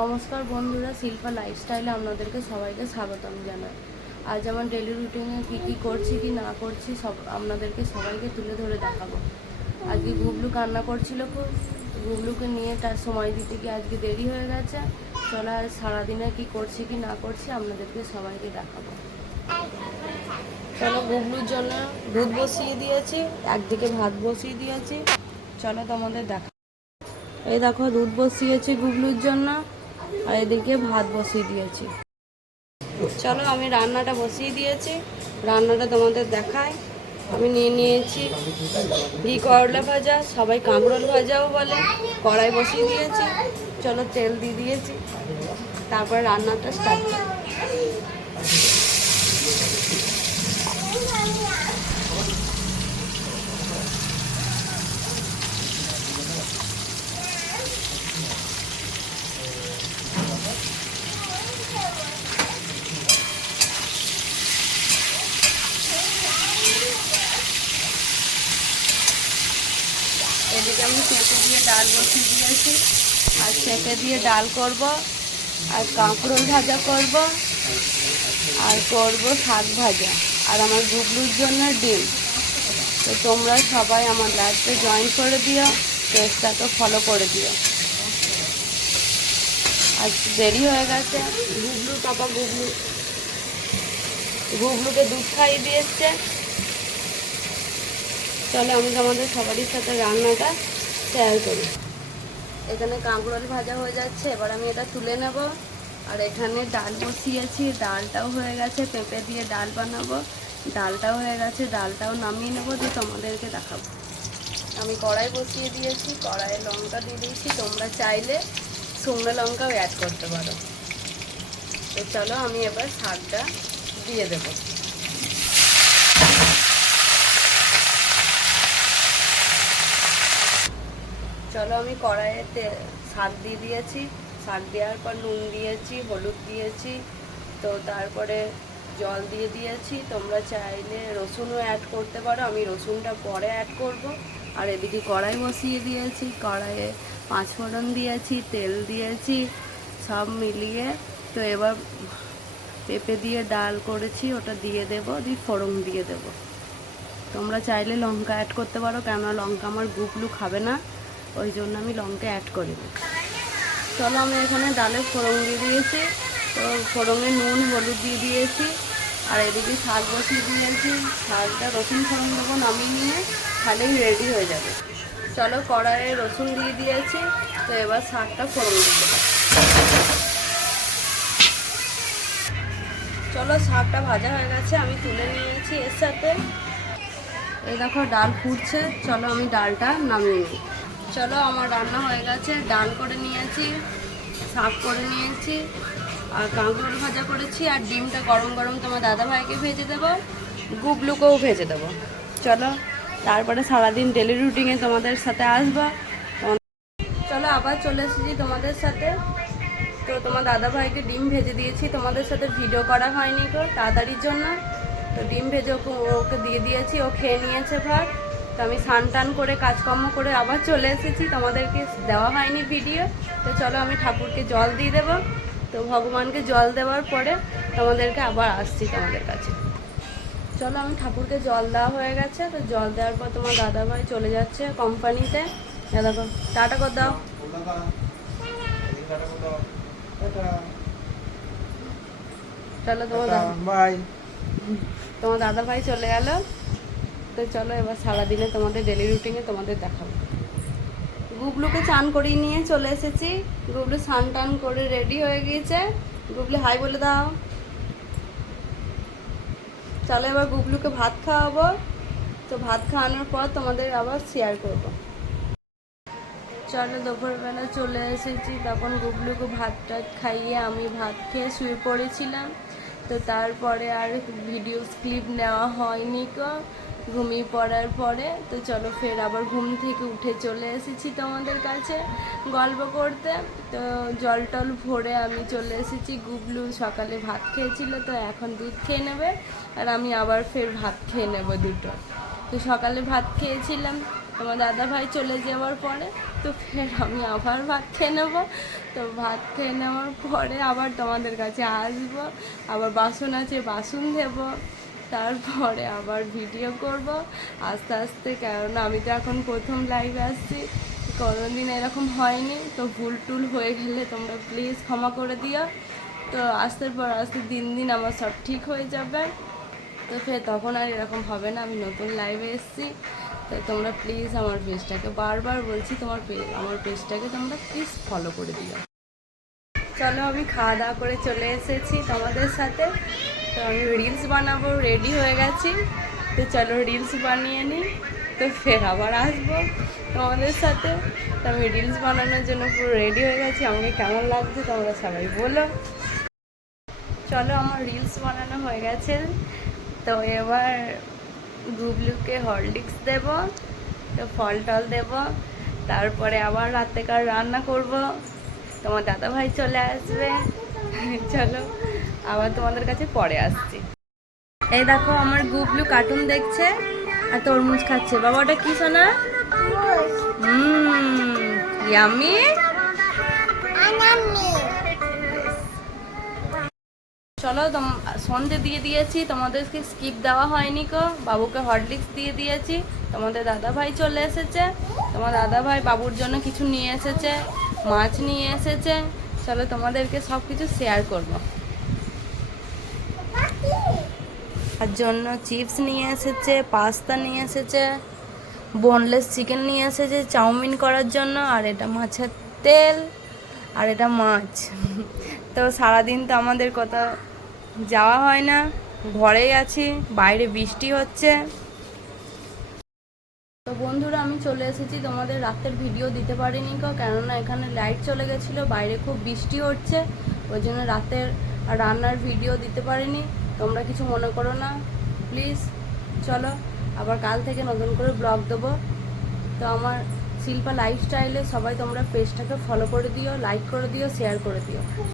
নমস্কার বন্ধুরা, শিল্পা লাইফস্টাইলে আপনাদেরকে সবাইকে স্বাগতম জানাই। আজ আমার ডেলি রুটিনে কী কী করছি, কি না করছি, সব আপনাদেরকে সবাইকে তুলে ধরে দেখাবো। আজকে গুবলু কান্না করছিল খুব। গুবলুকে নিয়ে তার সময় দিতে গিয়ে আজকে দেরি হয়ে গেছে। চলো আজ সারাদিনে কী করছি, কি না করছি আপনাদেরকে সবাইকে দেখাবো। চলো গুবলুর জন্য দুধ বসিয়ে দিয়েছি, একদিকে ভাত বসিয়ে দিয়েছি। চলো তোমাদের দেখা এই দেখো দুধ বসিয়েছি গুবলুর জন্য। আর এদিকে ভাত বসিয়ে দিয়েছি। চলো আমি রান্নাটা বসিয়ে দিয়েছি। রান্নাটা তোমাদের দেখায় আমি নিয়ে নিয়েছি ঘি করলা ভাজা, সবাই কাঁকরোল ভাজাও বলে, কড়াই বসিয়ে দিয়েছি। চলো তেল দিয়ে দিয়েছি। তারপরে রান্নাটা স্টার্ট এদিকে আমি পেঁপে দিয়ে ডাল বসিয়ে দিয়েছি, আর পেঁপে দিয়ে ডাল করব, আর কাঁকরোল ভাজা করব, আর করব শাক ভাজা, আর আমার গুবলুর জন্য ডিম। তো তোমরা সবাই আমার লাইফে জয়েন করে দিও পেজটাকে ফলো করে দিও। আজ দেরি হয়ে গেছে, গুবলু, পাপা গুবলু। গুবলুকে দুধ খাইয়ে দিয়েছে। চলো আমি তোমাদের সবারই সাথে রান্নাটা শেয়ার করি। এখানে কাঁকরোল ভাজা হয়ে যাচ্ছে, এবার আমি এটা তুলে নেব। আর এখানে ডাল বসিয়েছি, ডালটাও হয়ে গেছে, পেঁপে দিয়ে ডাল বানাবো। ডালটাও হয়ে গেছে, ডালটাও নামিয়ে নেব, দিয়ে তোমাদেরকে দেখাবো। আমি কড়াই বসিয়ে দিয়েছি, কড়াইয়ে লঙ্কা দিয়ে দিয়েছি। তোমরা চাইলে শুকনো লঙ্কাও অ্যাড করতে পারো। তো চলো আমি এবার শাকটা দিয়ে দেবো। চলো আমি কড়াইতে শাক দিয়ে দিয়েছি। শাক দেওয়ার পর নুন দিয়েছি, হলুদ দিয়েছি, তো তারপরে জল দিয়ে দিয়েছি। তোমরা চাইলে রসুনও অ্যাড করতে পারো। আমি রসুনটা পরে অ্যাড করব। আর এদিকে কড়াই বসিয়ে দিয়েছি। কড়াইয়ে পাঁচ ফোড়ন দিয়েছি, তেল দিয়েছি, সব মিলিয়ে। তো এবার পেঁপে দিয়ে ডাল করেছি, ওটা দিয়ে দেবো, দিয়ে ফোড়ন দিয়ে দেবো। তোমরা চাইলে লঙ্কা অ্যাড করতে পারো, কেননা লঙ্কা আমার গুপলু খাবে না। ওই জন্য আমি লঙ্কা অ্যাড করিনি। চলো আমি এখানে ডালে ফোড়ন দিয়ে দিয়েছি। তো ফোড়নে নুন, হলুদ দিয়ে দিয়েছি। আর এদিকে শাক বসিয়ে দিয়েছি। শাকটা রসুন ফোড়ন দেবো নামিয়ে নিয়ে তাহলেই রেডি হয়ে যাবে। চলো কড়াইয়ে রসুন দিয়ে দিয়েছি। তো এবার শাকটা ফোড়ন দিয়ে দেবো। চলো শাকটা ভাজা হয়ে গেছে, আমি তুলে নিয়েছি এর সাথে। এই দেখো ডাল ফুটছে। চলো আমি ডালটা নামিয়ে নিই। চলো, আমার রান্না হয়ে গেছে ডাল করে নিয়েছি শাক করে নিয়েছি, আর কাঁকড়োর ভাজা করেছি, আর ডিমটা গরম গরম তোমার দাদা ভাইকে ভেজে দেবো গুবলুকেও ভেজে দেবো। চলো, তারপরে সারাদিন ডেলি রুটিনে তোমাদের সাথে আসব। চলো, আবার চলে এসেছি তোমাদের সাথে। তো তোমার দাদা ভাইকে ডিম ভেজে দিয়েছি, তোমাদের সাথে ভিডিও করা হয়নি তো, তাড়াতাড়ির জন্য। তো ডিম ভেজে ওকে ওকে দিয়ে দিয়েছি, ও খেয়ে নিয়েছে ভাত। তো আমি স্নান টান করে কাজকর্ম করে আবার চলে এসেছি। তোমাদেরকে দেওয়া হয়নি ভিডিও। তো চলো আমি ঠাকুরকে জল দিয়ে দেবো। তো ভগবানকে জল দেওয়ার পরে তোমাদেরকে আবার আসছি তোমাদের কাছে। চলো আমি ঠাকুরকে জল দেওয়া হয়ে গেছে। তো জল দেওয়ার পর তোমার দাদা ভাই চলে যাচ্ছে কোম্পানিতে। দেখো টাটা করে দাও। চলো তোমার দাদা তোমার দাদা ভাই চলে গেল। তো চলো এবার সারাদিনে তোমাদের ডেলি রুটিনে তোমাদের দেখাবো। গুবলুকে চান করিয়ে নিয়ে চলে এসেছি। গুবলু স্নান টান করে রেডি হয়ে গিয়েছে। গুবলু হাই বলে দাও। চলো এবার গুবলুকে ভাত খাওয়াবো। তো ভাত খাওয়ানোর পর তোমাদের আবার শেয়ার করব। চলো দুপুরবেলা চলে এসেছি। তখন গুবলুকে ভাত টাত খাইয়ে আমি ভাত খেয়ে শুয়ে পড়েছিলাম। তো তারপরে আর ভিডিও ক্লিপ নেওয়া হয়নি কো ঘুমিয়ে পড়ার পরে, তো চলো ফের আবার ঘুম থেকে উঠে চলে এসেছি তোমাদের কাছে গল্প করতে। তো জল টল ভরে আমি চলে এসেছি, গুবলু সকালে ভাত খেয়েছিল, তো এখন দুধ খেয়ে নেবে আর আমি আবার ফের ভাত খেয়ে নেব দুটো। তো সকালে ভাত খেয়েছিলাম, তোমার দাদা ভাই চলে যাওয়ার পরে, তো ফের আমি আবার ভাত খেয়ে নেব। তো ভাত খেয়ে নেওয়ার পরে আবার তোমাদের কাছে আসব, আবার বাসন আছে বাসন দেবো তারপরে আবার ভিডিও করব আস্তে আস্তে, কেননা আমি তো এখন প্রথম লাইভে আসছি, কোনোদিন এরকম হয়নি, তো ভুল টুল হয়ে গেলে তোমরা প্লিজ ক্ষমা করে দিও। তো আস্তে পর আস্তে দিন দিন আমার সব ঠিক হয়ে যাবে। তো ফের তখন আর এরকম হবে না, আমি নতুন লাইভে এসেছি। তো তোমরা প্লিজ আমার পেজটাকে বারবার বলছি, তোমার আমার পেজটাকে তোমরা প্লিজ ফলো করে দিও। চলো আমি খাওয়া দাওয়া করে চলে এসেছি তোমাদের সাথে। তো আমি রিলস বানাবো রেডি হয়ে গেছি। তো চলো রিলস বানিয়ে নিই। তো ফের আবার আসব তোমাদের সাথে। তো আমি রিলস বানানোর জন্য পুরো রেডি হয়ে গেছি। আমাকে কেমন লাগছে তোমরা সবাই বলো। চলো আমার রিলস বানানো হয়ে গেছে। তো এবার গুবলুকে হরলিক্স দেব। তো ফল টল দেব। তারপরে আবার রাত্রেকার রান্না করব। তোমার দাদা ভাই চলে আসবে। চলো। আবার তোমাদের কাছে পরে আসছি। এই দেখো আমার গুবলু কার্টুন দেখছে আর তরমুজ খাচ্ছে। বাবা ওটা কি শোনা হুম ইয়ামি? চলো তোম- সন্ধে দিয়ে দিয়েছি তোমাদেরকে স্কিপ দেওয়া হয়নি কো বাবুকে হরলিক্স দিয়ে দিয়েছি। তোমাদের দাদা ভাই চলে এসেছে। তোমার দাদা ভাই বাবুর জন্য কিছু নিয়ে এসেছে মাছ নিয়ে এসেছে। চলো তোমাদেরকে সব কিছু শেয়ার করব। আর জন্য চিপস নিয়ে এসেছে, পাস্তা নিয়ে এসেছে বোনলেস চিকেন নিয়ে এসেছে, চাউমিন করার জন্য, আর এটা মাছের তেল, আর এটা মাছ। তো সারাদিন তো আমাদের কোথাও যাওয়া হয় না, ঘরেই আছি, বাইরে বৃষ্টি হচ্ছে। তো বন্ধুরা, আমি চলে এসেছি, তোমাদের রাতের ভিডিও দিতে পারিনি কো কেননা এখানে লাইট চলে গেছিল, বাইরে খুব বৃষ্টি হচ্ছে, ওই জন্য রাতের রান্নার ভিডিও দিতে পারিনি। তোমরা কিছু মনে করো না প্লিজ চলো, আবার কাল থেকে নতুন করে ব্লগ দেবো। তো আমার শিল্পা লাইফস্টাইলে সবাই তোমরা পেজটাকে ফলো করে দিও লাইক করে দিও শেয়ার করে দিও।